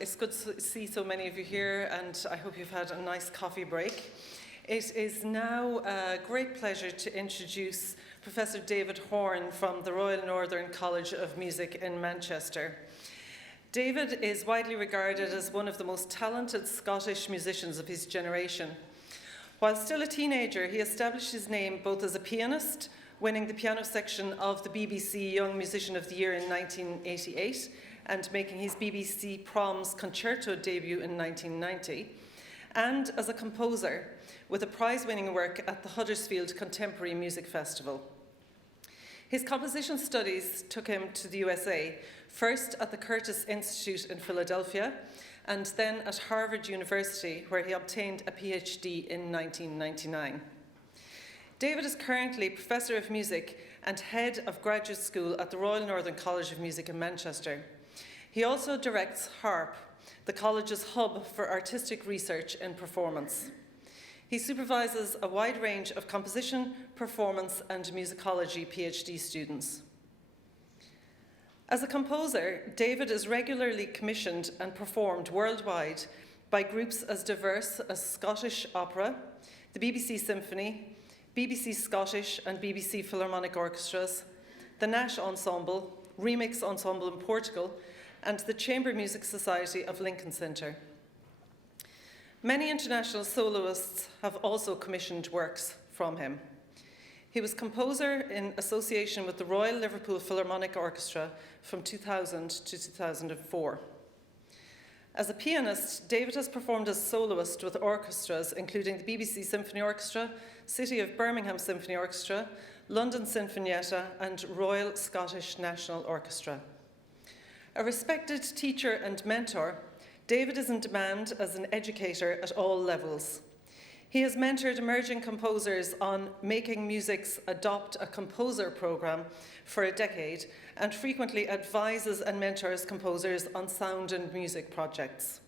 It's good to see so many of you here, and I hope you've had a nice coffee break. It is now a great pleasure to introduce Professor David Horne from the Royal Northern College of Music in Manchester. David is widely regarded as one of the most talented Scottish musicians of his generation. While still a teenager, he established his name both as a pianist, winning the piano section of the BBC Young Musician of the Year in 1988, and making his BBC Proms Concerto debut in 1990, and as a composer, with a prize-winning work at the Huddersfield Contemporary Music Festival. His composition studies took him to the USA, first at the Curtis Institute in Philadelphia, and then at Harvard University, where he obtained a PhD in 1999. David is currently Professor of Music and Head of Graduate School at the Royal Northern College of Music in Manchester. He also directs HARP, the college's hub for artistic research in performance. He supervises a wide range of composition, performance, and musicology PhD students. As a composer, David is regularly commissioned and performed worldwide by groups as diverse as Scottish Opera, the BBC Symphony, BBC Scottish and BBC Philharmonic Orchestras, the Nash Ensemble, Remix Ensemble in Portugal, and the Chamber Music Society of Lincoln Center. Many international soloists have also commissioned works from him. He was composer in association with the Royal Liverpool Philharmonic Orchestra from 2000 to 2004. As a pianist, David has performed as soloist with orchestras including the BBC Symphony Orchestra, City of Birmingham Symphony Orchestra, London Sinfonietta, and Royal Scottish National Orchestra. A respected teacher and mentor, David is in demand as an educator at all levels. He has mentored emerging composers on Making Music's Adopt a Composer program for a decade, and frequently advises and mentors composers on sound and music projects.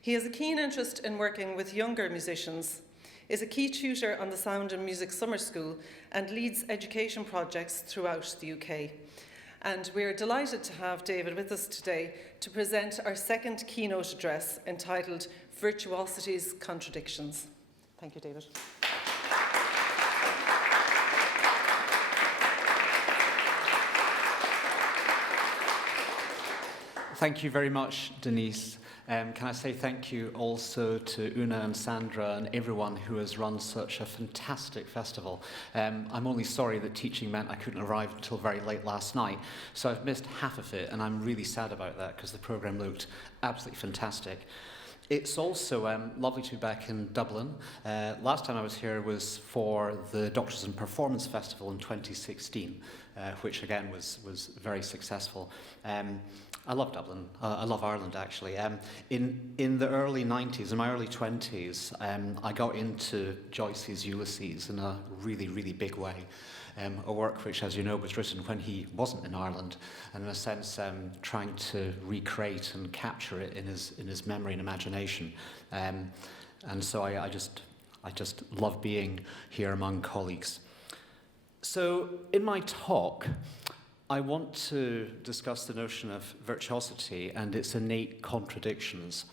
He has a keen interest in working with younger musicians, is a key tutor on the Sound and Music Summer School, and leads education projects throughout the UK. And we're delighted to have David with us today to present our second keynote address entitled Virtuosity's Contradictions. Thank you, David. Thank you very much, Denise. Can I say thank you also to Una and Sandra and everyone who has run such a fantastic festival. I'm only sorry that teaching meant I couldn't arrive until very late last night, so I've missed half of it, and I'm really sad about that because the programme looked absolutely fantastic. It's also lovely to be back in Dublin. Last time I was here was for the Doctors in Performance Festival in 2016, which again was very successful. I love Dublin. I love Ireland, actually. In the early 90s, in my early 20s, I got into Joyce's Ulysses in a really, really big way. A work which, as you know, was written when he wasn't in Ireland, and in a sense trying to recreate and capture it in his memory and imagination. And so I just love being here among colleagues. So in my talk, I want to discuss the notion of virtuosity and its innate contradictions.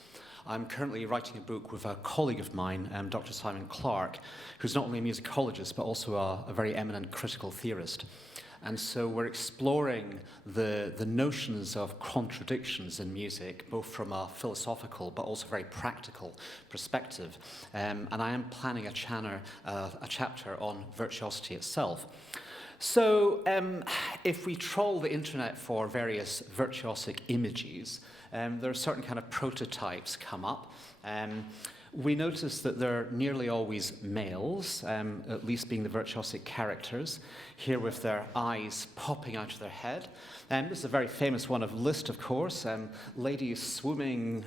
I'm currently writing a book with a colleague of mine, Dr. Simon Clarke, who's not only a musicologist but also a very eminent critical theorist. And so we're exploring the notions of contradictions in music, both from a philosophical but also very practical perspective. And I am planning a chapter on virtuosity itself. So if we troll the internet for various virtuosic images, there are certain kind of prototypes come up. We notice that they're nearly always males, at least being the virtuosic characters, here with their eyes popping out of their head. This is a very famous one of Liszt, of course, ladies swooning,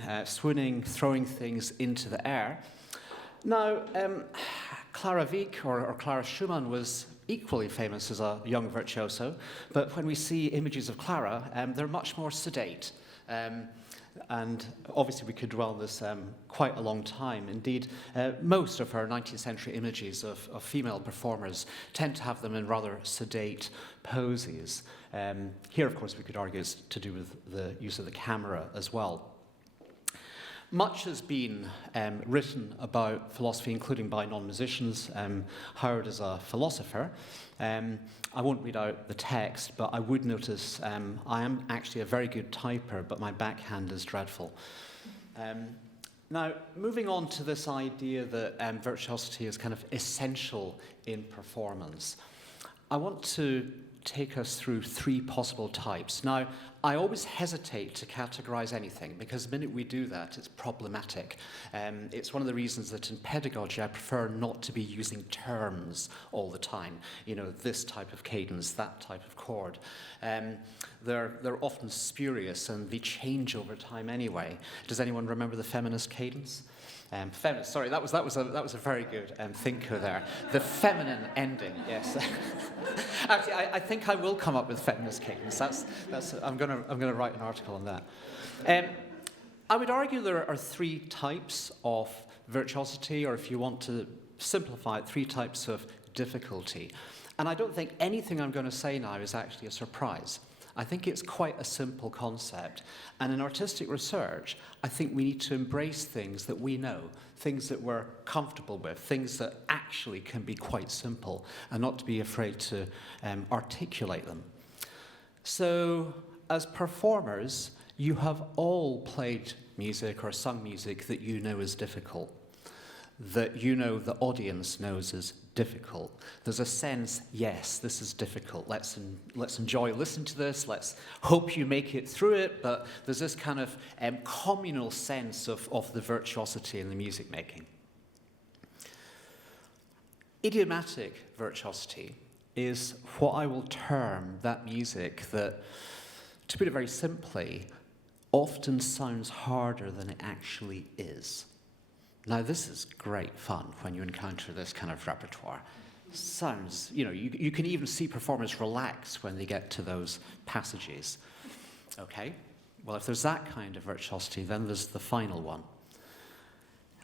throwing things into the air. Now, Clara Wieck or Clara Schumann was equally famous as a young virtuoso, but when we see images of Clara, they're much more sedate. And obviously we could dwell on this quite a long time. Indeed, most of our 19th century images of female performers tend to have them in rather sedate poses. Here, of course, we could argue it's to do with the use of the camera as well. Much has been written about philosophy, including by non-musicians. Howard is a philosopher. I won't read out the text, but I would notice I am actually a very good typer, but my backhand is dreadful. Now, moving on to this idea that virtuosity is kind of essential in performance, I want to take us through three possible types. Now, I always hesitate to categorize anything because the minute we do that, it's problematic. It's one of the reasons that in pedagogy, I prefer not to be using terms all the time. You know, this type of cadence, that type of chord. They're often spurious and they change over time anyway. Does anyone remember the feminist cadence? Feminist, sorry, that was a very good thinker there. The feminine ending, yes. Actually, I think I will come up with feminist cadence. I'm gonna write an article on that. I would argue there are three types of virtuosity, or if you want to simplify it, three types of difficulty. And I don't think anything I'm going to say now is actually a surprise. I think it's quite a simple concept. And in artistic research, I think we need to embrace things that we know, things that we're comfortable with, things that actually can be quite simple, and not to be afraid to articulate them. So, as performers, you have all played music or sung music that you know is difficult, that you know the audience knows is difficult. There's a sense, yes, this is difficult. Let's enjoy listening to this. Let's hope you make it through it. But there's this kind of communal sense of the virtuosity in the music making. Idiomatic virtuosity is what I will term that music that, to put it very simply, often sounds harder than it actually is. Now, this is great fun when you encounter this kind of repertoire. Sounds, you can even see performers relax when they get to those passages. Okay, well, if there's that kind of virtuosity, then there's the final one.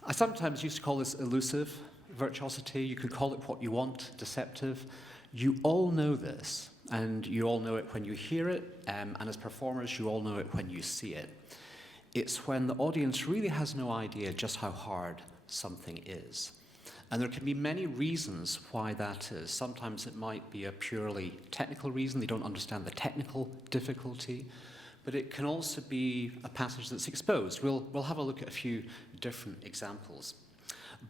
I sometimes used to call this elusive virtuosity. You could call it what you want, deceptive. You all know this, and you all know it when you hear it, and as performers, you all know it when you see it. It's when the audience really has no idea just how hard something is. And there can be many reasons why that is. Sometimes it might be a purely technical reason. They don't understand the technical difficulty. But it can also be a passage that's exposed. We'll have a look at a few different examples.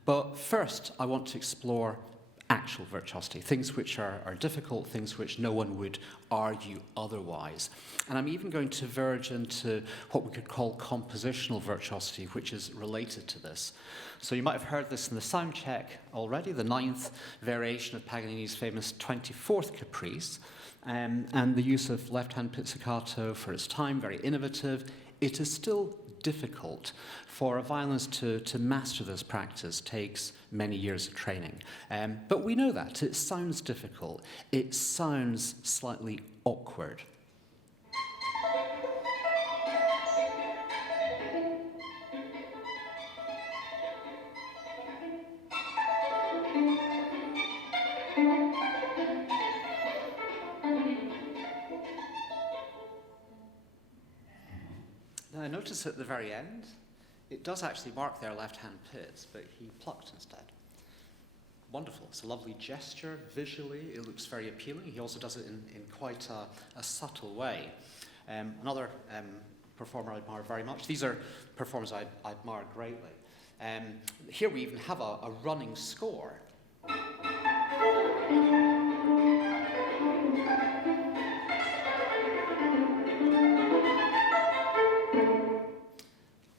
But first, I want to explore actual virtuosity, things which are difficult, things which no one would argue otherwise. And I'm even going to verge into what we could call compositional virtuosity, which is related to this. So you might have heard this in the sound check already, the 9th variation of Paganini's famous 24th Caprice, and the use of left-hand pizzicato for its time, very innovative. It is still difficult. For a violinist to master this practice takes many years of training. But we know that. It sounds difficult. It sounds slightly awkward. Now, notice at the very end, it does actually mark their left-hand pizz, but he plucked instead. Wonderful. It's a lovely gesture. Visually, it looks very appealing. He also does it in quite a subtle way. Another performer I admire very much. These are performers I admire greatly. Here we even have a running score.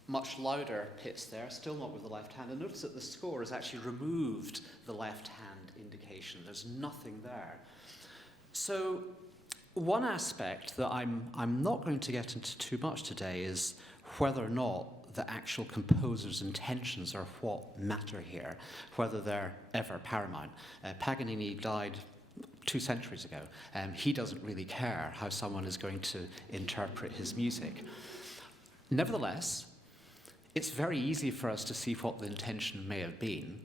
Much louder hits there, still not with the left hand. And notice that the score has actually removed the left hand indication. There's nothing there. So one aspect that I'm not going to get into too much today is whether or not the actual composer's intentions are what matter here, whether they're ever paramount. Paganini died 2 centuries ago. He doesn't really care how someone is going to interpret his music. Nevertheless, it's very easy for us to see what the intention may have been.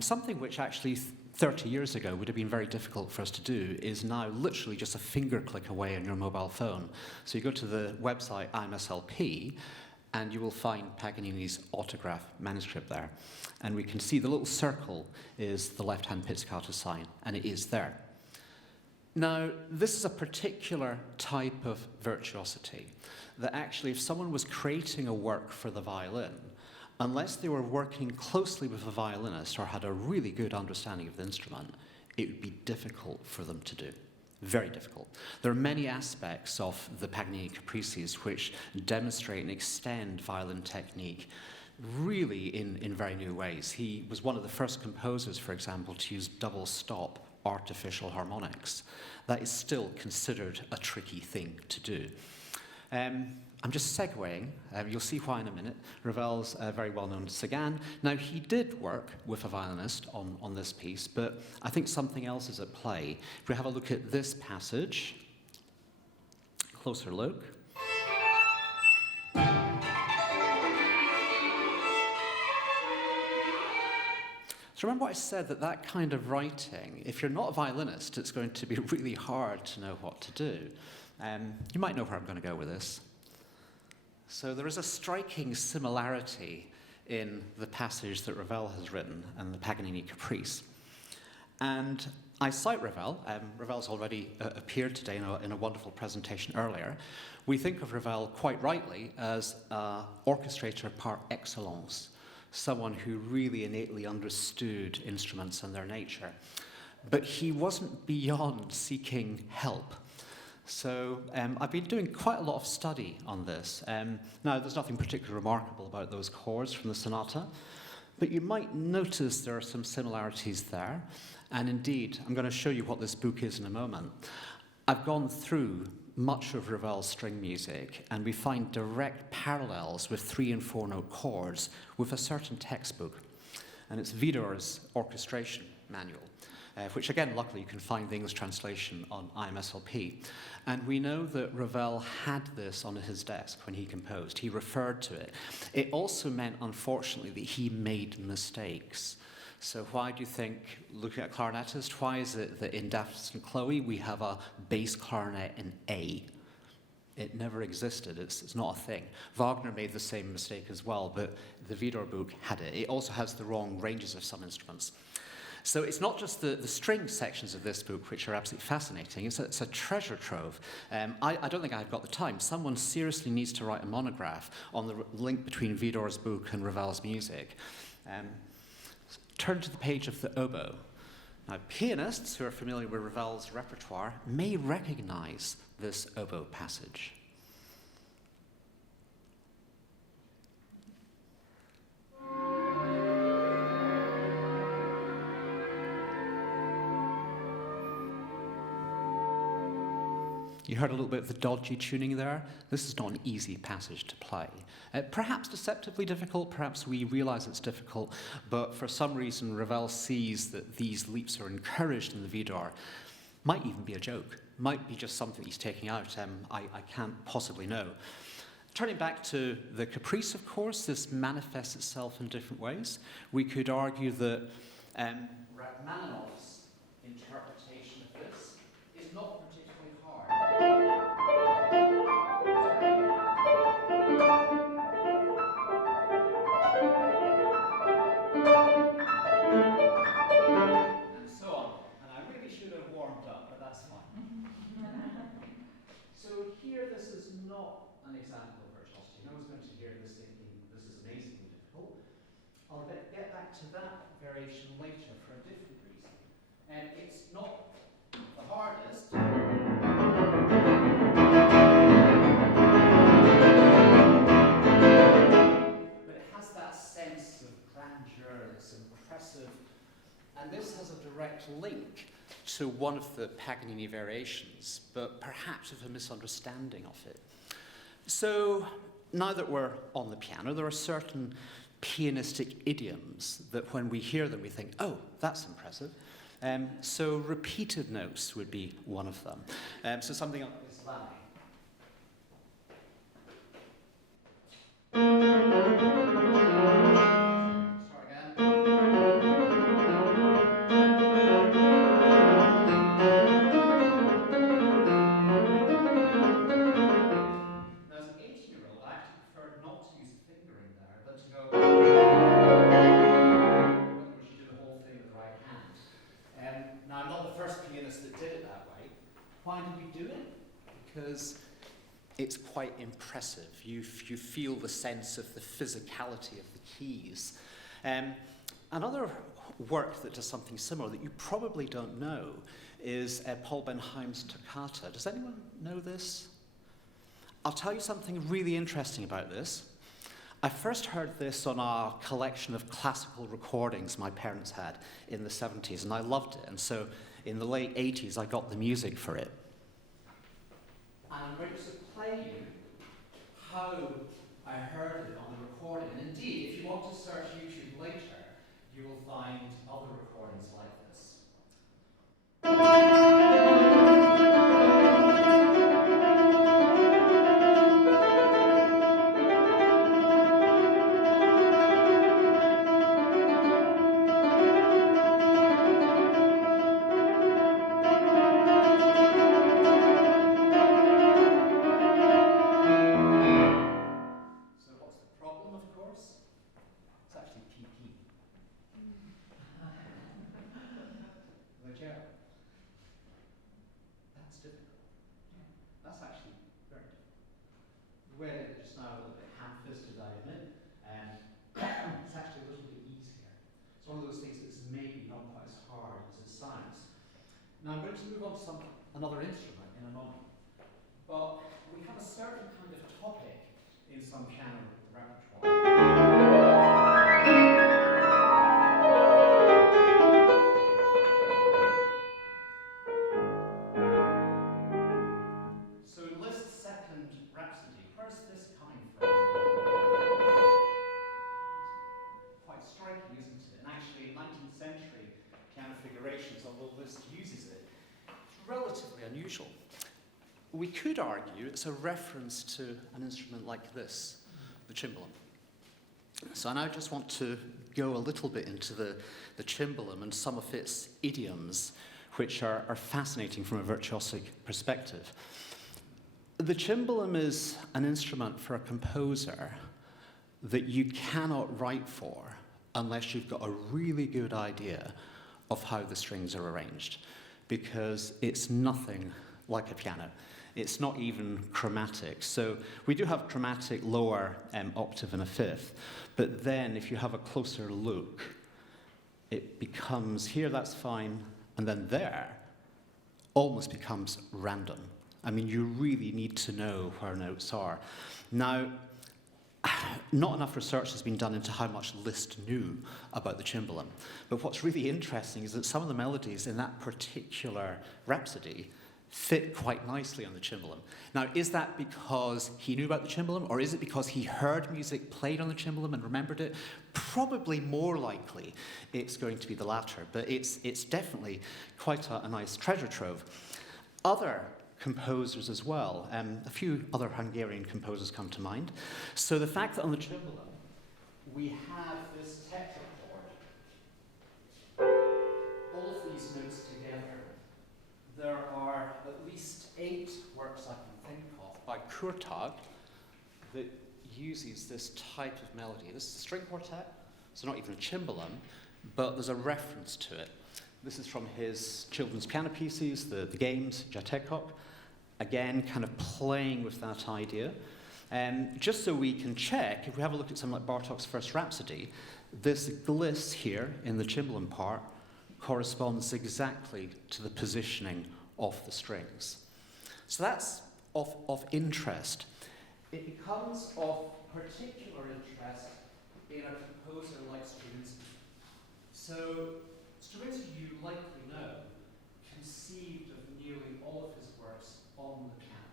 Something which actually 30 years ago would have been very difficult for us to do is now literally just a finger click away on your mobile phone. So you go to the website IMSLP, and you will find Paganini's autograph manuscript there. And we can see the little circle is the left-hand pizzicato sign, and it is there. Now, this is a particular type of virtuosity that actually, if someone was creating a work for the violin, unless they were working closely with a violinist or had a really good understanding of the instrument, it would be difficult for them to do. Very difficult. There are many aspects of the Paganini Caprices which demonstrate and extend violin technique really in very new ways. He was one of the first composers, for example, to use double stop artificial harmonics. That is still considered a tricky thing to do. I'm just segueing, you'll see why in a minute. Ravel's a very well-known Sagan. Now, he did work with a violinist on this piece, but I think something else is at play. If we have a look at this passage, closer look. So remember what I said, that kind of writing, if you're not a violinist, it's going to be really hard to know what to do. You might know where I'm going to go with this. So there is a striking similarity in the passage that Ravel has written and the Paganini Caprice. And I cite Ravel. Ravel's already appeared today in a wonderful presentation earlier. We think of Ravel quite rightly as an orchestrator par excellence, someone who really innately understood instruments and their nature. But he wasn't beyond seeking help. So I've been doing quite a lot of study on this. Now, there's nothing particularly remarkable about those chords from the sonata, but you might notice there are some similarities there. And indeed, I'm going to show you what this book is in a moment. I've gone through much of Ravel's string music, and we find direct parallels with 3- and 4-note chords with a certain textbook. And it's Widor's orchestration manual. Which again, luckily, you can find the English translation on IMSLP. And we know that Ravel had this on his desk when he composed. He referred to it. It also meant, unfortunately, that he made mistakes. So why do you think, looking at a clarinetist, why is it that in Daphnis and Chloe we have a bass clarinet in A? It never existed. It's not a thing. Wagner made the same mistake as well, but the Widor book had it. It also has the wrong ranges of some instruments. So it's not just the string sections of this book, which are absolutely fascinating. It's a treasure trove. I don't think I've got the time. Someone seriously needs to write a monograph on the link between Widor's book and Ravel's music. Turn to the page of the oboe. Now, pianists who are familiar with Ravel's repertoire may recognize this oboe passage. You heard a little bit of the dodgy tuning there. This is not an easy passage to play. Perhaps deceptively difficult, perhaps we realize it's difficult, but for some reason Ravel sees that these leaps are encouraged in the Widor. Might even be a joke, might be just something he's taking out. I can't possibly know. Turning back to the Caprice, of course, this manifests itself in different ways. We could argue that Rachmaninoff's interpretation of this is not particularly hard. And so on. And I really should have warmed up, but that's fine. So here, this is not an example of virtuosity. No one's going to hear this thinking this is amazingly difficult. I'll get back to that variation later for a different reason. And it's not the hardest. But it has that sense of grandeur, it's impressive. And this has a direct link to one of the Paganini variations, but perhaps with a misunderstanding of it. So now that we're on the piano, there are certain pianistic idioms that when we hear them, we think, oh, that's impressive. So repeated notes would be one of them. So something like this line. Start again. Now, as an 18-year-old, I actually preferred not to use the fingering there, but to go, in other words, you do the whole thing with the right hand. Now, I'm not the first pianist that did it that way. Why did we do it? Because it's quite impressive. You feel the sense of the physicality of the keys. Another work that does something similar that you probably don't know is Paul Benheim's Toccata. Does anyone know this? I'll tell you something really interesting about this. I first heard this on a collection of classical recordings my parents had in the 70s, and I loved it. And so in the late 80s, I got the music for it. And I'm going to play you how I heard it on the recording. And indeed, if you want to search YouTube later, you will find other recordings like this. So what's the problem, of course? It's actually PP. Legere. That's difficult. That's actually very difficult. The way I did it just now, a little bit ham-fisted, I admit, it's actually a little bit easier. It's one of those things that's maybe not quite as hard as it sounds. Now I'm going to move on to another instrument in a moment. But we have a certain kind of topic in some piano repertoire. So in Liszt's second Rhapsody, where's this coming from? Quite striking, isn't it? And actually, in 19th century piano figurations, although Liszt uses it, it's relatively unusual. We could argue it's a reference to an instrument like this, the cimbalom. So I now just want to go a little bit into the cimbalom and some of its idioms, which are fascinating from a virtuosic perspective. The cimbalom is an instrument for a composer that you cannot write for unless you've got a really good idea of how the strings are arranged, because it's nothing like a piano. It's not even chromatic. So we do have chromatic lower octave and a fifth, but then if you have a closer look, it becomes, here that's fine, and then there almost becomes random. I mean, you really need to know where notes are. Now, not enough research has been done into how much Liszt knew about the cimbalom, but what's really interesting is that some of the melodies in that particular Rhapsody fit quite nicely on the cimbalom. Now, is that because he knew about the cimbalom, or is it because he heard music played on the cimbalom and remembered it? Probably more likely it's going to be the latter, but it's definitely quite a nice treasure trove. Other composers as well, a few other Hungarian composers come to mind. So the fact that on the cimbalom we have this tetrachord, all of these notes together. There are at least 8 works I can think of by Kurtag that uses this type of melody. This is a string quartet, so not even a cimbalom, but there's a reference to it. This is from his children's piano pieces, the games, Jatekok. Again, kind of playing with that idea. Just so we can check, if we have a look at something like Bartók's First Rhapsody, this gliss here in the cimbalom part corresponds exactly to the positioning of the strings. So that's of interest. It becomes of particular interest in a composer like Stravinsky. So Stravinsky, you likely know, conceived of nearly all of his works on the piano,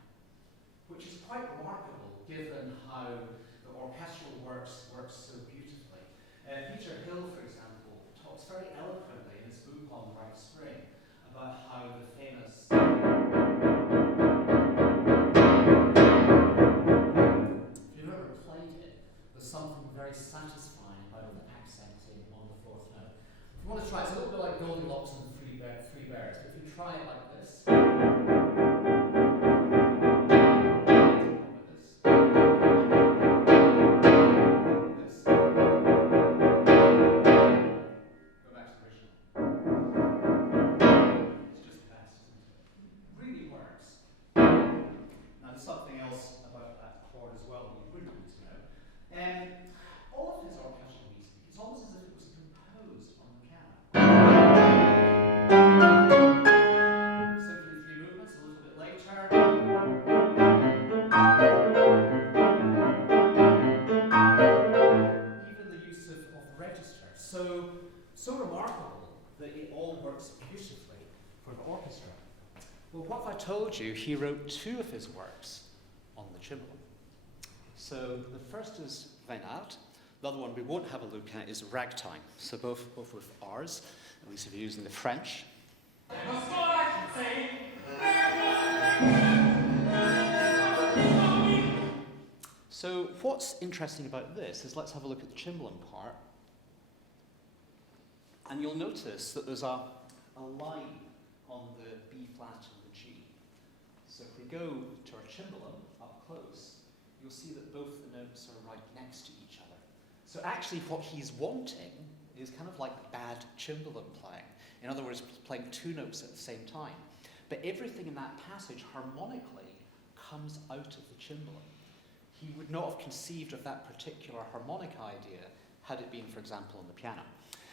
which is quite remarkable given how the orchestral works work so beautifully. Peter Hill, for example, talks very eloquently in his book on the right string about how the famous if you've ever played it, want to try, it's a little bit like Goldilocks and the three bears, but if you try it like this. Something else about that chord as well that you would want to know. All of his orchestral music, it's almost as if it was composed on the piano. Symphony 3 movements, a little bit later. Even the use of the register. So remarkable that it all works beautifully for the orchestra. Well, what if I told you he wrote 2 of his works on the cimbalom? So the first is Keynote. The other one we won't have a look at is Ragtime. So both with R's, at least if you're using the French. So what's interesting about this is let's have a look at the cimbalom part. And you'll notice that there's a line on the B flat and the G. So if we go to our cimbalom up close, you'll see that both the notes are right next to each other. So actually what he's wanting is kind of like bad cimbalom playing. In other words, playing 2 notes at the same time. But everything in that passage harmonically comes out of the cimbalom. He would not have conceived of that particular harmonic idea had it been, for example, on the piano.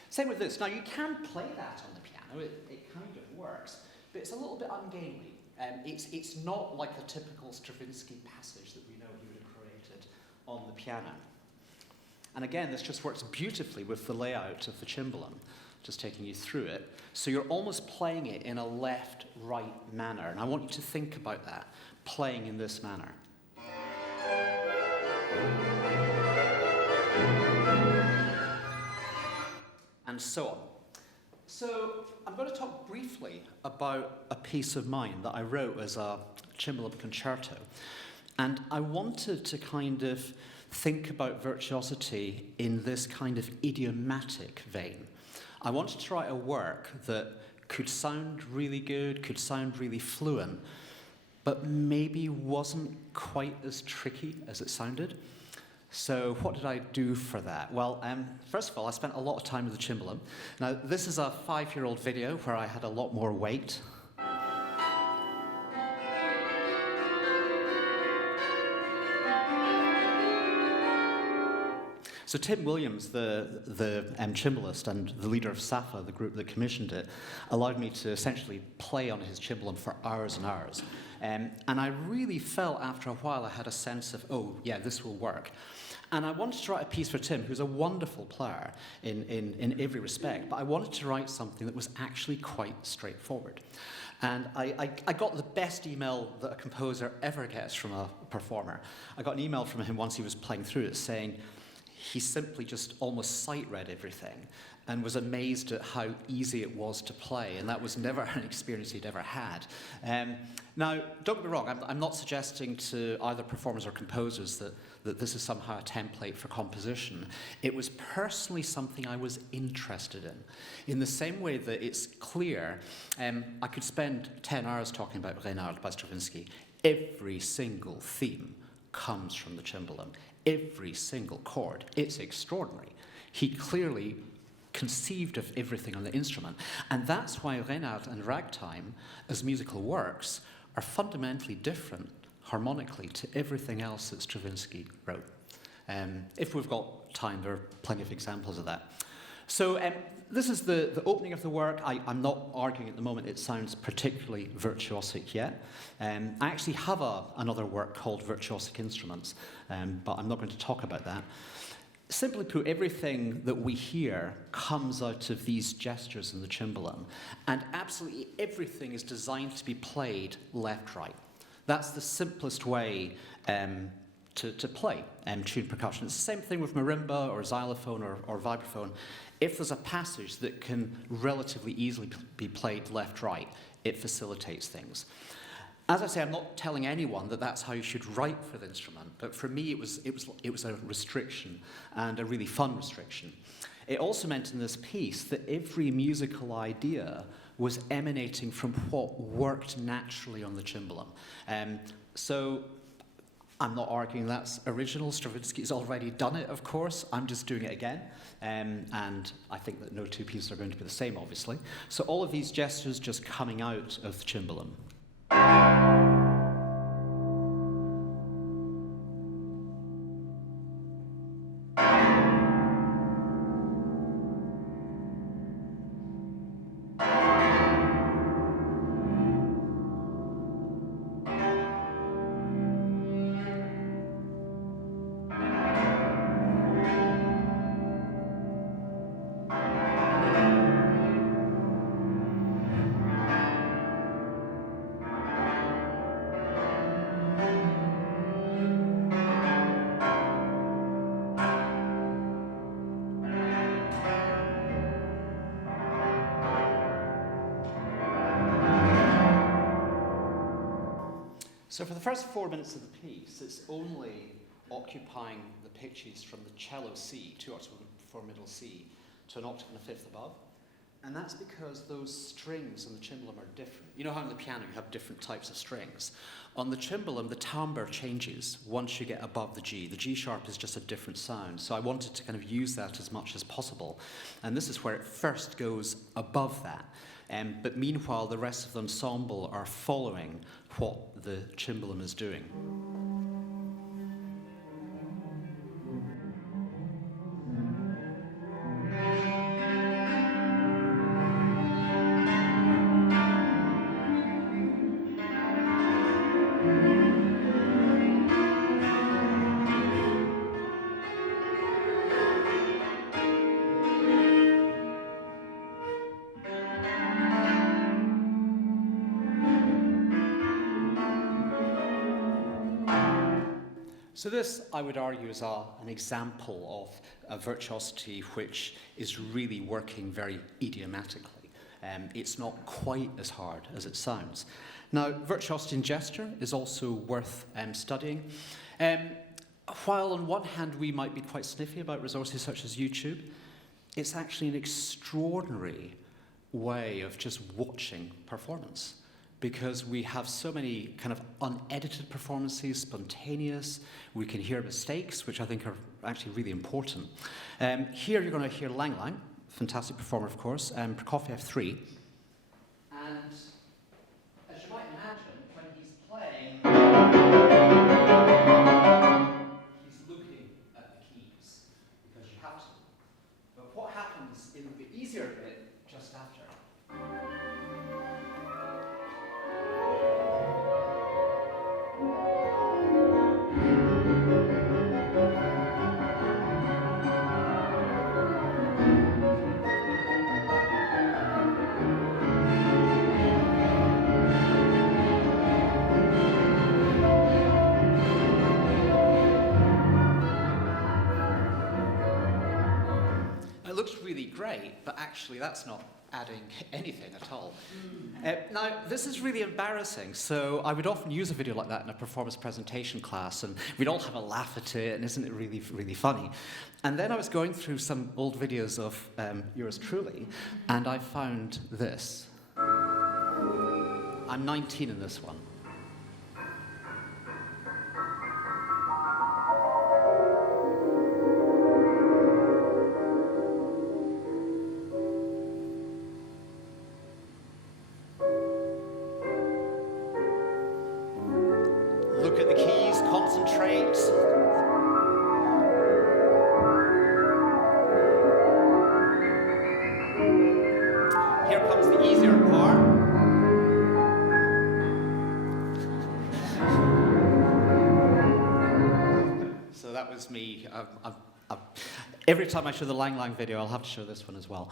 Same with this. Now, you can play that on the piano. It kind of works, but it's a little bit ungainly. It's not like the typical Stravinsky passage that we know he would have created on the piano. And again, this just works beautifully with the layout of the cimbalom, just taking you through it. So you're almost playing it in a left-right manner, and I want you to think about that, playing in this manner. And so on. So I'm going to talk briefly about a piece of mine that I wrote as a cimbalom concerto. And I wanted to kind of think about virtuosity in this kind of idiomatic vein. I wanted to write a work that could sound really good, could sound really fluent, but maybe wasn't quite as tricky as it sounded. So what did I do for that? Well, first of all, I spent a lot of time with the cimbalom. Now, this is a 5-year-old video where I had a lot more weight. So Tim Williams, the cimbalist and the leader of SAFA, the group that commissioned it, allowed me to essentially play on his cimbalom for hours and hours. And I really felt after a while I had a sense of, oh, yeah, this will work. And I wanted to write a piece for Tim, who's a wonderful player in every respect, but I wanted to write something that was actually quite straightforward. And I got the best email that a composer ever gets from a performer. I got an email from him once he was playing through it saying, he simply just almost sight-read everything and was amazed at how easy it was to play, and that was never an experience he'd ever had. Now, don't get me wrong, I'm not suggesting to either performers or composers that this is somehow a template for composition. It was personally something I was interested in the same way that it's clear, I could spend 10 hours talking about Reynard by Stravinsky. Every single theme comes from the cimbalom. Every single chord. It's extraordinary. He clearly conceived of everything on the instrument. And that's why Reynard and Ragtime, as musical works, are fundamentally different harmonically to everything else that Stravinsky wrote. If we've got time, there are plenty of examples of that. So this is the opening of the work. I'm not arguing at the moment it sounds particularly virtuosic yet. I actually have another work called Virtuosic Instruments, but I'm not going to talk about that. Simply put, everything that we hear comes out of these gestures in the cimbalom, and absolutely everything is designed to be played left-right. That's the simplest way to play tuned percussion. It's the same thing with marimba or xylophone or vibraphone. If there's a passage that can relatively easily be played left-right, it facilitates things. As I say, I'm not telling anyone that that's how you should write for the instrument, but for me it was a restriction, and a really fun restriction. It also meant in this piece that every musical idea was emanating from what worked naturally on the cimbalom. So I'm not arguing that's original. Stravinsky's already done it, of course. I'm just doing it again. And I think that no two pieces are going to be the same, obviously. So all of these gestures just coming out of the cimbalom. So for the first 4 minutes of the piece, it's only occupying the pitches from the cello C, 2 octaves before middle C, to an octave and a fifth above. And that's because those strings on the cimbalom are different. You know how on the piano you have different types of strings? On the cimbalom, the timbre changes once you get above the G. The G sharp is just a different sound. So I wanted to kind of use that as much as possible. And this is where it first goes above that. But meanwhile, the rest of the ensemble are following what the cimbalom is doing. So this, I would argue, is an example of a virtuosity which is really working very idiomatically. It's not quite as hard as it sounds. Now, virtuosity in gesture is also worth studying. While on one hand we might be quite sniffy about resources such as YouTube, it's actually an extraordinary way of just watching performance, because we have so many kind of unedited performances, spontaneous. We can hear mistakes, which I think are actually really important. Here you're going to hear Lang Lang, fantastic performer, of course, Prokofiev 3. And as you might imagine, when he's playing, he's looking at the keys, because you have to. But what happens in the easier bit just after? It looks really great, but actually that's not adding anything at all. Now, this is really embarrassing, so I would often use a video like that in a performance presentation class, and we'd all have a laugh at it, and isn't it really, really funny? And then I was going through some old videos of yours truly, and I found this. I'm 19 in this one. Look at the keys, concentrate. Here comes the easier part. So that was me. Every time I show the Lang Lang video, I'll have to show this one as well.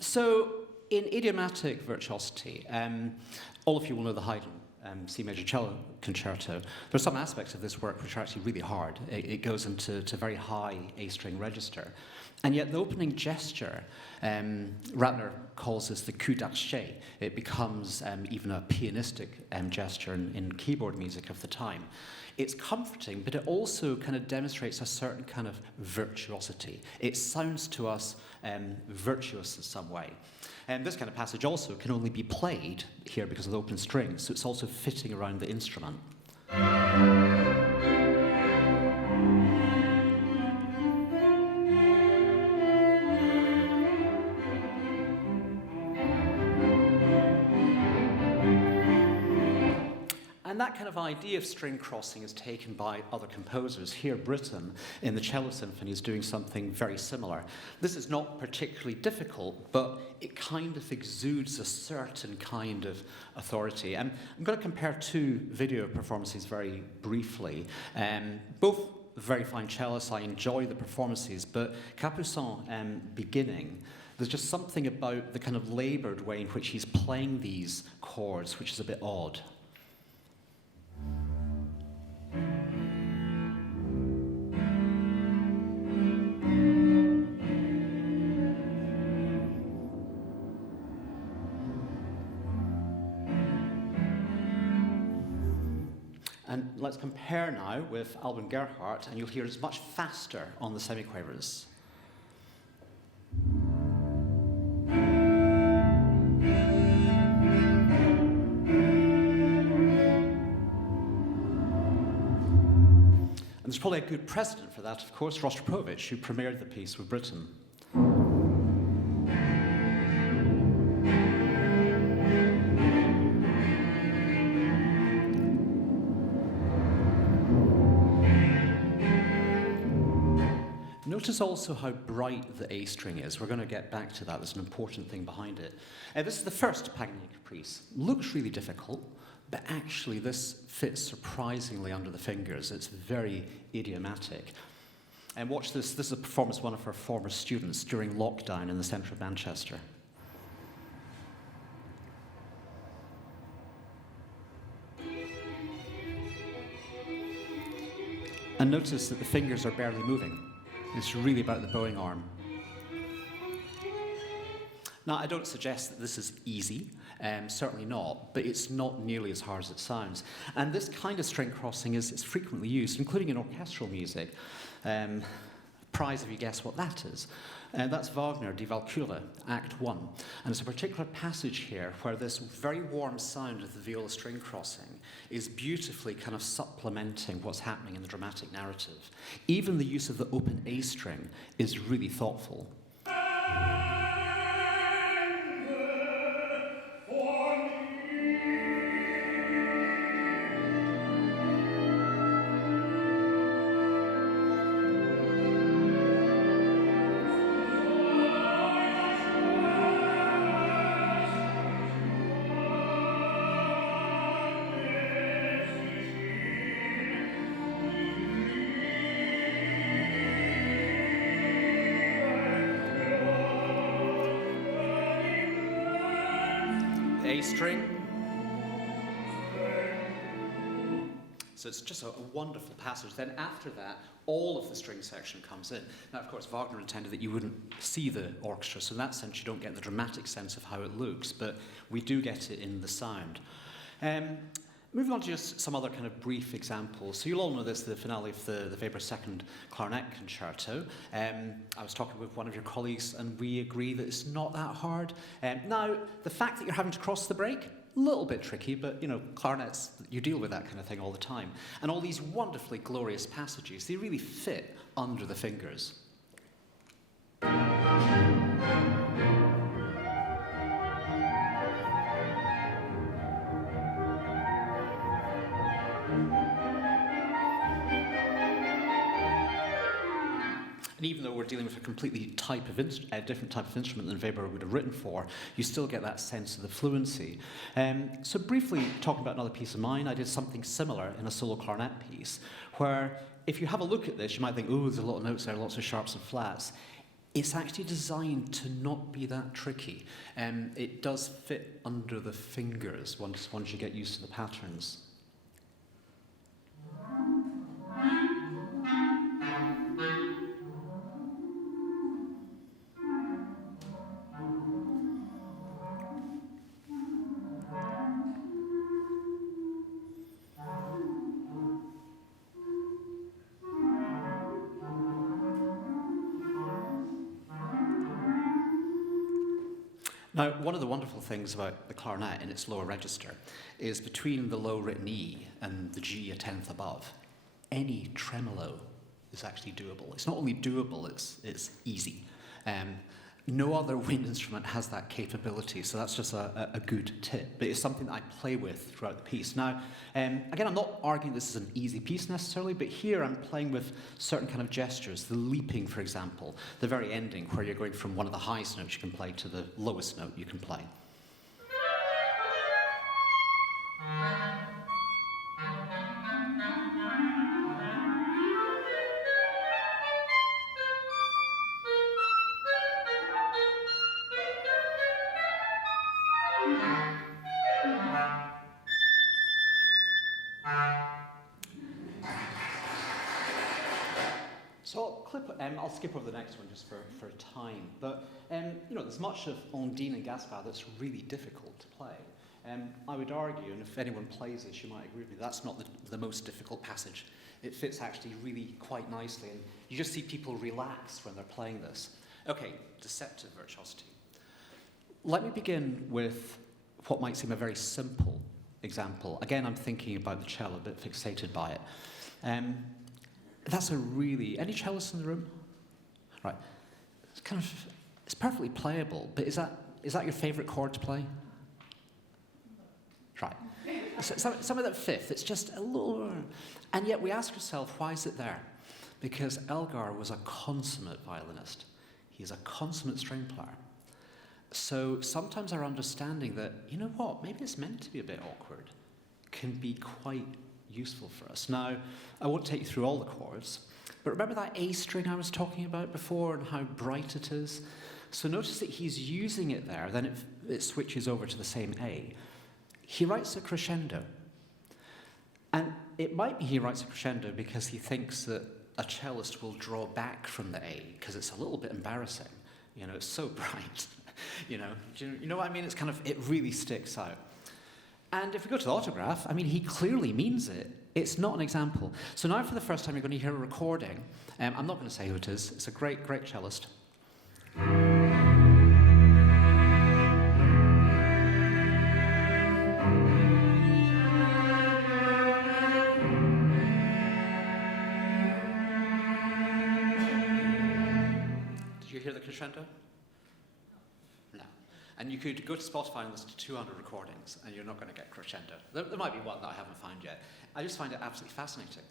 So in idiomatic virtuosity, all of you will know the Haydn C major cello concerto. There are some aspects of this work which are actually really hard. It goes into very high A string register. And yet the opening gesture, Ratner calls this the coup d'archet. It becomes even a pianistic gesture in keyboard music of the time. It's comforting, but it also kind of demonstrates a certain kind of virtuosity. It sounds to us virtuous in some way. And this kind of passage also can only be played here because of the open strings, so it's also fitting around the instrument. And that kind of idea of string crossing is taken by other composers. Here, Britten, in the Cello Symphony, is doing something very similar. This is not particularly difficult, but it kind of exudes a certain kind of authority. And I'm going to compare two video performances very briefly. Both very fine cellists. I enjoy the performances, but Capuçon beginning, there's just something about the kind of laboured way in which he's playing these chords, which is a bit odd. And let's compare now with Alban Gerhardt, and you'll hear it's much faster on the semiquavers. And there's probably a good precedent for that, of course, Rostropovich, who premiered the piece with Britten. Notice also how bright the A string is. We're going to get back to that. There's an important thing behind it. This is the first Paganini Caprice. Looks really difficult, but actually this fits surprisingly under the fingers. It's very idiomatic. And watch this. This is a performance of one of our former students during lockdown in the centre of Manchester. And notice that the fingers are barely moving. It's really about the bowing arm. Now, I don't suggest that this is easy, certainly not, but it's not nearly as hard as it sounds. And this kind of string crossing is frequently used, including in orchestral music. Prize if you guess what that is. That's Wagner, Die Walküre, Act 1. And there's a particular passage here where this very warm sound of the viola string crossing is beautifully kind of supplementing what's happening in the dramatic narrative. Even the use of the open A string is really thoughtful. A string. So it's just a wonderful passage. Then after that, all of the string section comes in. Now, of course, Wagner intended that you wouldn't see the orchestra, so in that sense you don't get the dramatic sense of how it looks, but we do get it in the sound. Moving on to just some other kind of brief examples. So you'll all know this, the finale of the Weber Second Clarinet Concerto. I was talking with one of your colleagues and we agree that it's not that hard. Now, the fact that you're having to cross the break, a little bit tricky, but you know, clarinets, you deal with that kind of thing all the time. And all these wonderfully glorious passages, they really fit under the fingers. And even though we're dealing with a completely different type of instrument than Weber would have written for, you still get that sense of the fluency. So briefly talking about another piece of mine, I did something similar in a solo clarinet piece, where if you have a look at this, you might think, oh, there's a lot of notes there, lots of sharps and flats. It's actually designed to not be that tricky. It does fit under the fingers once you get used to the patterns. Now, one of the wonderful things about the clarinet in its lower register is between the low written E and the G a tenth above, any tremolo is actually doable. It's not only doable, it's easy. No other wind instrument has that capability, so that's just a good tip. But it's something that I play with throughout the piece. Now, again, I'm not arguing this is an easy piece necessarily, but here I'm playing with certain kind of gestures. The leaping, for example, the very ending, where you're going from one of the highest notes you can play to the lowest note you can play. So I'll skip over the next one just for time. But there's much of Ondine and Gaspard that's really difficult to play. I would argue, and if anyone plays this, you might agree with me, that's not the most difficult passage. It fits actually really quite nicely, and you just see people relax when they're playing this. Okay, deceptive virtuosity. Let me begin with what might seem a very simple example. Again, I'm thinking about the cello, a bit fixated by it. That's a really... Any cellists in the room? Right. It's perfectly playable, but is that your favourite chord to play? Right. Some of that fifth, it's just a little... And yet we ask ourselves, why is it there? Because Elgar was a consummate violinist. He's a consummate string player. So sometimes our understanding that, you know what, maybe it's meant to be a bit awkward, can be quite useful for us. Now, I won't take you through all the chords, but remember that A string I was talking about before and how bright it is? So notice that he's using it there, then it switches over to the same A. He writes a crescendo. And it might be he writes a crescendo because he thinks that a cellist will draw back from the A, because it's a little bit embarrassing. It's so bright. You know what I mean? It really sticks out. And if we go to the autograph, he clearly means it. It's not an example. So now for the first time you're going to hear a recording. I'm not going to say who it is. It's a great, great cellist. Did you hear the crescendo? And you could go to Spotify and listen to 200 recordings, and you're not going to get crescendo. There might be one that I haven't found yet. I just find it absolutely fascinating.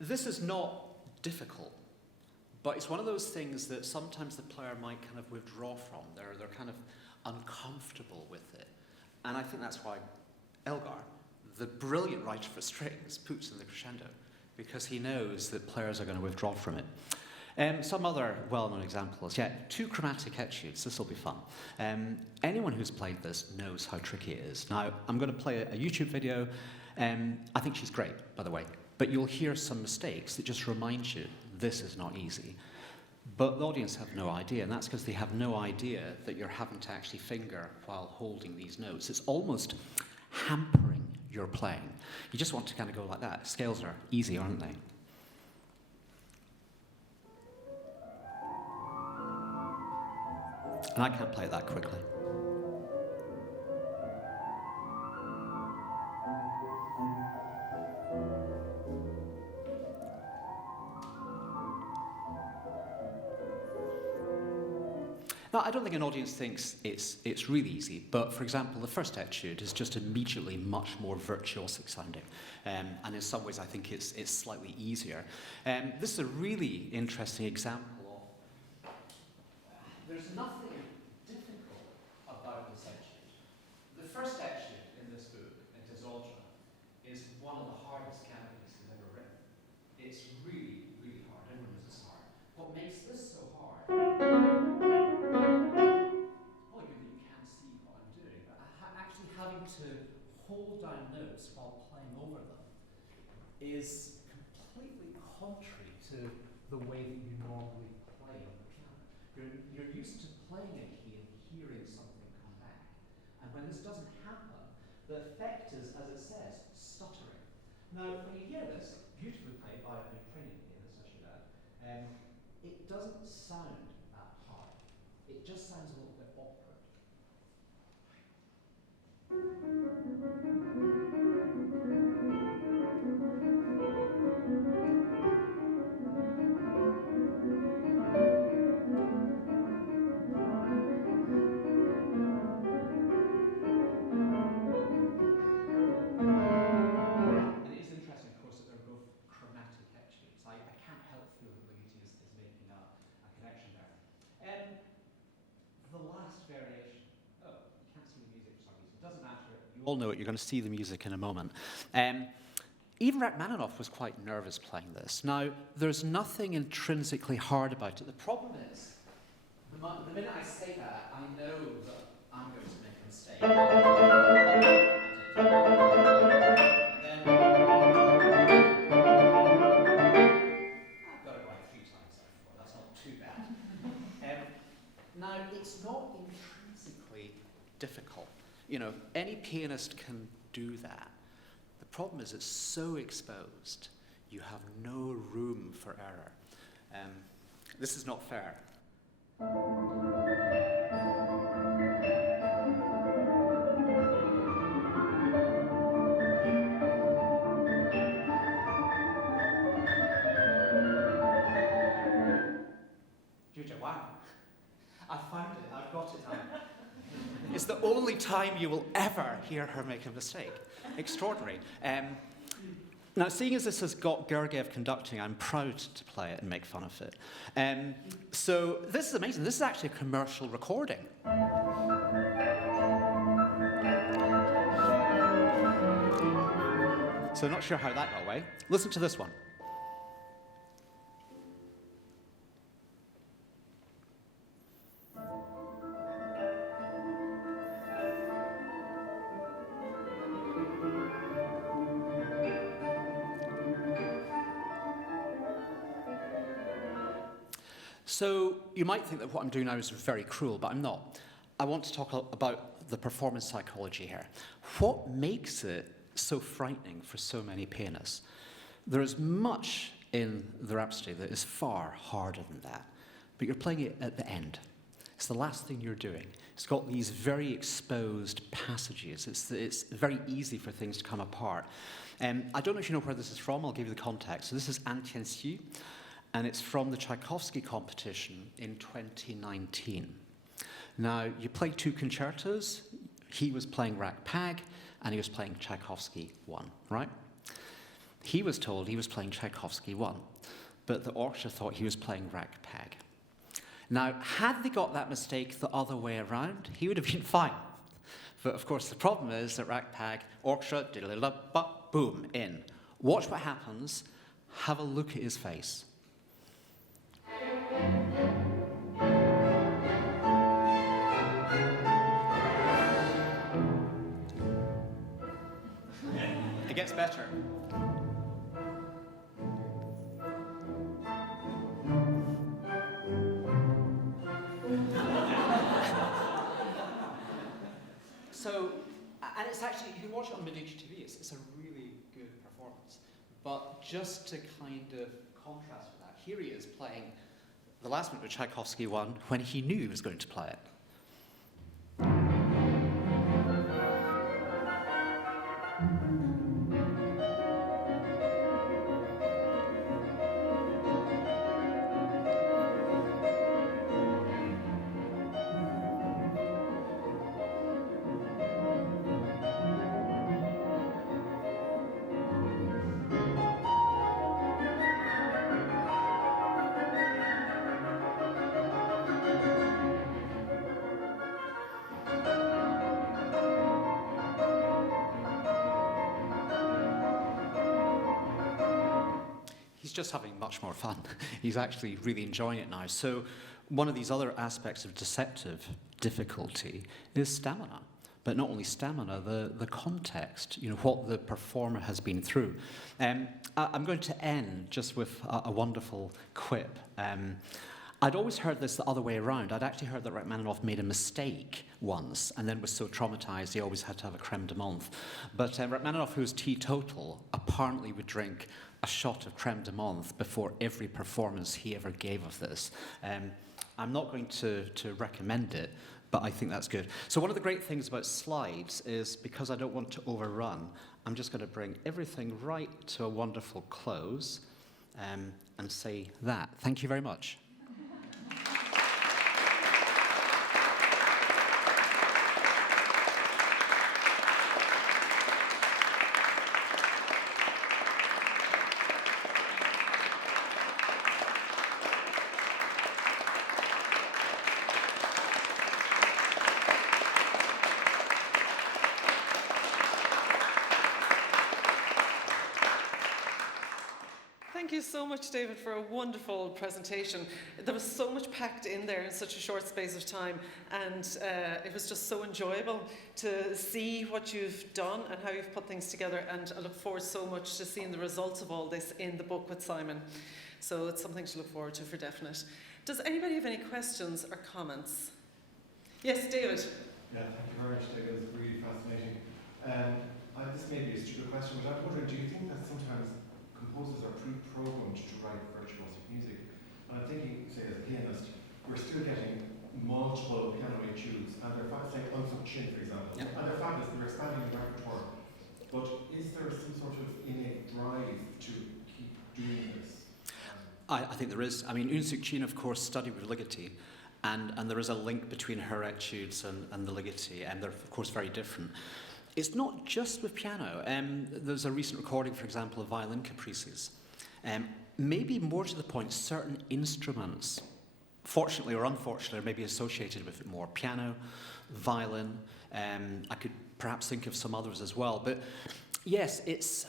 This is not difficult, but it's one of those things that sometimes the player might kind of withdraw from. They're kind of uncomfortable with it. And I think that's why Elgar, the brilliant writer for strings, puts in the crescendo, because he knows that players are going to withdraw from it. Some other well-known examples. Yeah, 2 chromatic etudes. This will be fun. Anyone who's played this knows how tricky it is. Now, I'm going to play a YouTube video. I think she's great, by the way. But you'll hear some mistakes that just remind you this is not easy. But the audience have no idea, and that's because they have no idea that you're having to actually finger while holding these notes. It's almost hampering your playing. You just want to kind of go like that. Scales are easy, aren't they? And I can't play it that quickly. Now, I don't think an audience thinks it's really easy, but for example, the first etude is just immediately much more virtuosic sounding. And in some ways, I think it's slightly easier. This is a really interesting example of... There's nothing about this etude. The first etude in this book, It is Ultra, is one of the hardest piano pieces ever written. It's really, really hard. Everyone knows it's hard. What makes this so hard? Oh, you can't see what I'm doing, but actually having to hold down notes while playing over them is completely contrary to the way that you normally play on the piano. You're used to playing a key and hearing something come back. And when this doesn't happen, the effect is, as it says, stuttering. Now, when you hear this, beautifully played by a Ukrainian pianist, I should add, it doesn't sound that hard. It just sounds a little bit You all know it. You're going to see the music in a moment. Even Rachmaninoff was quite nervous playing this. Now, there's nothing intrinsically hard about it. The problem is, the minute I say that, I know that I'm going to make a mistake. Then I've got it right 3 times out of 4. That's not too bad. Now, it's not intrinsically difficult. You know, any pianist can do that. The problem is it's so exposed, you have no room for error. This is not fair. Juja, wow. I found it, I've got it now. It's the only time you will ever hear her make a mistake. Extraordinary. Now, seeing as this has got Gergiev conducting, I'm proud to play it and make fun of it. So this is amazing. This is actually a commercial recording. So not sure how that got away. Listen to this one. So you might think that what I'm doing now is very cruel, but I'm not. I want to talk about the performance psychology here. What makes it so frightening for so many pianists? There is much in the Rhapsody that is far harder than that, but you're playing it at the end. It's the last thing you're doing. It's got these very exposed passages. It's very easy for things to come apart. I don't know if you know where this is from. I'll give you the context. So this is Un Tien-Su, and it's from the Tchaikovsky competition in 2019. Now, you play 2 concertos. He was playing Rag-Pag, and he was playing Tchaikovsky 1, right? He was told he was playing Tchaikovsky 1, but the orchestra thought he was playing Rag-Pag. Now, had they got that mistake the other way around, he would have been fine. But of course, the problem is that Rag-Pag, orchestra, boom, in. Watch what happens. Have a look at his face. It gets better. So, and it's actually, you can watch it on Medici TV, it's a really good performance. But just to kind of contrast with that, here he is playing the last movement of Tchaikovsky 1 when he knew he was going to play it. He's just having much more fun. He's actually really enjoying it now. So one of these other aspects of deceptive difficulty is stamina. But not only stamina, the context, you know, what the performer has been through. I'm going to end just with a wonderful quip. I'd always heard this the other way around. I'd actually heard that Rachmaninoff made a mistake once and then was so traumatized he always had to have a creme de menthe. But Rachmaninoff, who was teetotal, apparently would drink a shot of creme de menthe before every performance he ever gave of this. I'm not going to recommend it, but I think that's good. So one of the great things about slides is, because I don't want to overrun, I'm just going to bring everything right to a wonderful close and say that. Thank you very much. you so much, David, for a wonderful presentation. There was so much packed in there in such a short space of time, and it was just so enjoyable to see what you've done and how you've put things together, and I look forward so much to seeing the results of all this in the book with Simon. So it's something to look forward to for definite. Does anybody have any questions or comments? Yes, David. Yeah, thank you very much, David. It was really fascinating. This may be a stupid question, but I'm wondering, do you think that sometimes composers are pre-programmed to write virtuosic music? And I'm thinking, say, as a pianist, we're still getting multiple piano etudes, and they're say Unsung Chin, for example, and they're fabulous, they're expanding the repertoire. But is there some sort of innate drive to keep doing this? I think there is. I mean, Unsung Chin, of course, studied with Ligeti, and there is a link between her etudes and the Ligeti, and they're, of course, very different. It's not just with piano. There's a recent recording, for example, of violin caprices. Maybe more to the point, certain instruments, fortunately or unfortunately, may be associated with it more. Piano, violin, I could perhaps think of some others as well. But yes, it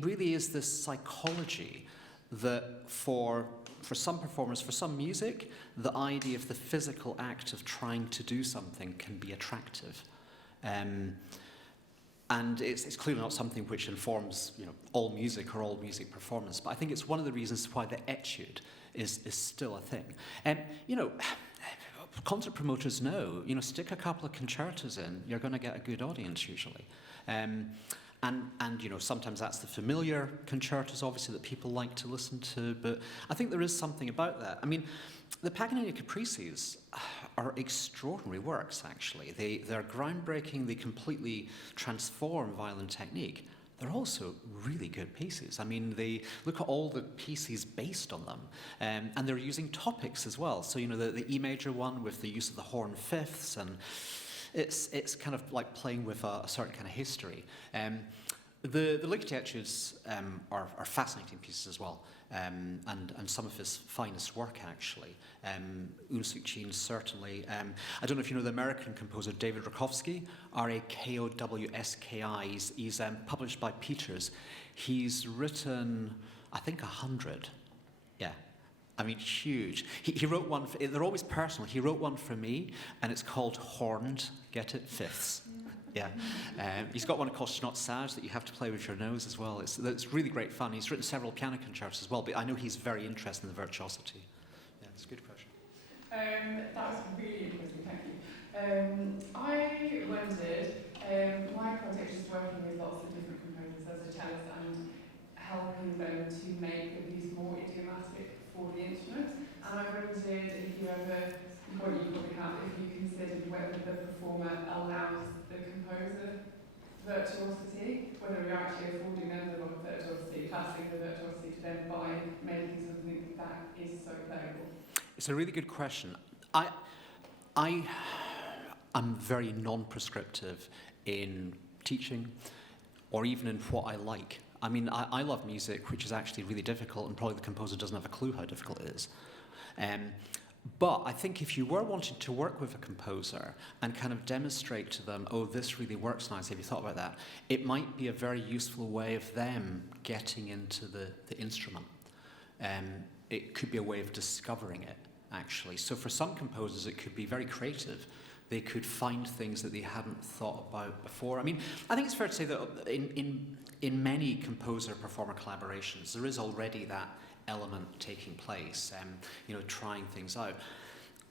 really is this psychology that for some performers, for some music, the idea of the physical act of trying to do something can be attractive. And it's clearly not something which informs, all music or all music performance. But I think it's one of the reasons why the etude is still a thing. And concert promoters know, stick a couple of concertos in, you're going to get a good audience usually. And sometimes that's the familiar concertos, obviously, that people like to listen to. But I think there is something about that. I mean, the Paganini Caprices are extraordinary works, actually. They're groundbreaking. They completely transform violin technique. They're also really good pieces. I mean, they look at all the pieces based on them, and they're using topics as well. So, the E major one with the use of the Horne fifths, and it's kind of like playing with a certain kind of history. The Ligeti etudes are fascinating pieces as well, and some of his finest work, actually. Unsung Chin, certainly. I don't know if you know the American composer David Rakowski, Rakowski. He's published by Peters. He's written, I think, 100. Yeah. I mean, huge. He wrote one, they're always personal. He wrote one for me, and it's called Horned, get it, fifths. Yeah. He's got one called Schnotzage that you have to play with your nose as well. It's really great fun. He's written several piano concertos as well, but I know he's very interested in the virtuosity. Yeah, it's a good question. That was really interesting, thank you. I wondered, my project is working with lots of different composers as a cellist and helping them to make these more idiomatic for the instruments. And I wondered if you ever, well, you probably have, if you considered whether the performer allows the composer virtuosity, whether you're actually affording them the virtuosity, passing the virtuosity to them by making something that is so playable. It's a really good question. I'm very non-prescriptive in teaching, or even in what I like. I mean, I love music, which is actually really difficult, and probably the composer doesn't have a clue how difficult it is. But I think if you were wanting to work with a composer and kind of demonstrate to them, oh, this really works nice, have you thought about that? It might be a very useful way of them getting into the instrument. It could be a way of discovering it, actually. So for some composers, it could be very creative. They could find things that they hadn't thought about before. I mean, I think it's fair to say that in many composer-performer collaborations, there is already that element taking place, trying things out.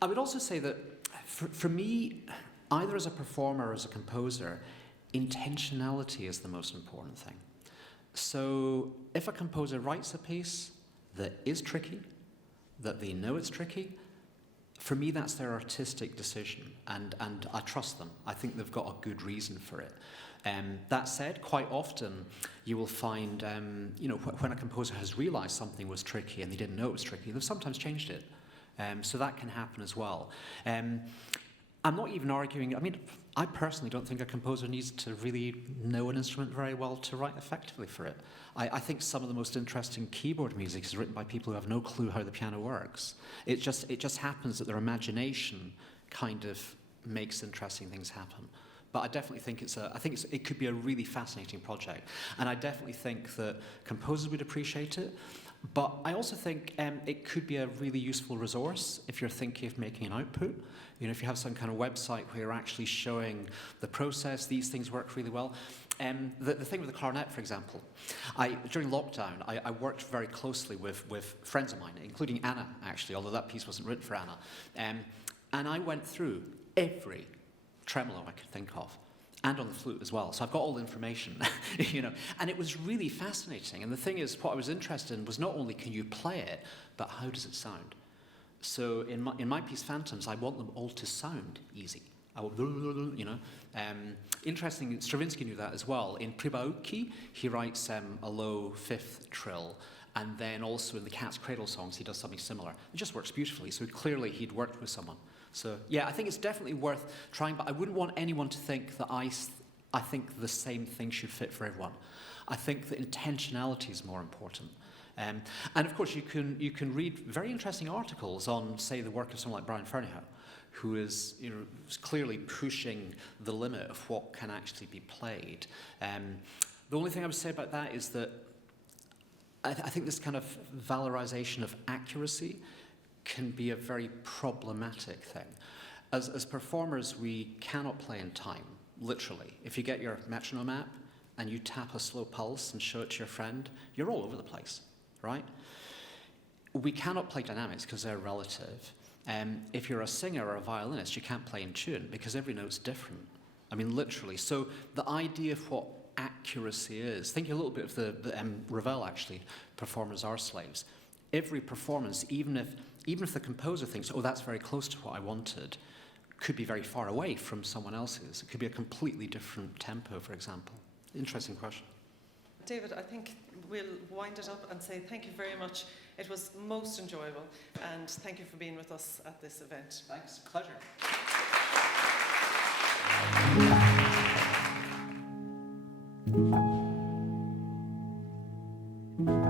I would also say that for me, either as a performer or as a composer, intentionality is the most important thing. So if a composer writes a piece that is tricky, that they know it's tricky, for me that's their artistic decision, and I trust them. I think they've got a good reason for it. That said, quite often you will find, when a composer has realized something was tricky and they didn't know it was tricky, they've sometimes changed it. So that can happen as well. I'm not even arguing, I mean, I personally don't think a composer needs to really know an instrument very well to write effectively for it. I think some of the most interesting keyboard music is written by people who have no clue how the piano works. It just happens that their imagination kind of makes interesting things happen. But I definitely think it could be a really fascinating project. And I definitely think that composers would appreciate it. But I also think it could be a really useful resource if you're thinking of making an output. You know, if you have some kind of website where you're actually showing the process, these things work really well. The thing with the clarinet, for example, during lockdown, I worked very closely with friends of mine, including Anna, actually, although that piece wasn't written for Anna. And I went through every tremolo I could think of, and on the flute as well. So I've got all the information, you know. And it was really fascinating. And the thing is, what I was interested in was not only can you play it, but how does it sound? So in my piece, Phantoms, I want them all to sound easy. You know. Interesting, Stravinsky knew that as well. In Pribautki, he writes a low fifth trill, and then also in the Cat's Cradle songs, he does something similar. It just works beautifully. So clearly, he'd worked with someone. So yeah, I think it's definitely worth trying, but I wouldn't want anyone to think that I think the same thing should fit for everyone. I think that intentionality is more important. And of course, you can read very interesting articles on, say, the work of someone like Brian Ferneyhough, who is, you know, clearly pushing the limit of what can actually be played. The only thing I would say about that is that I think this kind of valorization of accuracy can be a very problematic thing. As performers, we cannot play in time, literally. If you get your metronome app and you tap a slow pulse and show it to your friend, you're all over the place, right? We cannot play dynamics because they're relative. If you're a singer or a violinist, you can't play in tune because every note's different. I mean, literally. So the idea of what accuracy is, think a little bit of the Ravel, actually, performers are slaves. Every performance, even if the composer thinks, oh, that's very close to what I wanted, could be very far away from someone else's. It could be a completely different tempo, for example. Interesting question. David, I think we'll wind it up and say thank you very much. It was most enjoyable, and thank you for being with us at this event. Thanks. Pleasure. Thank you.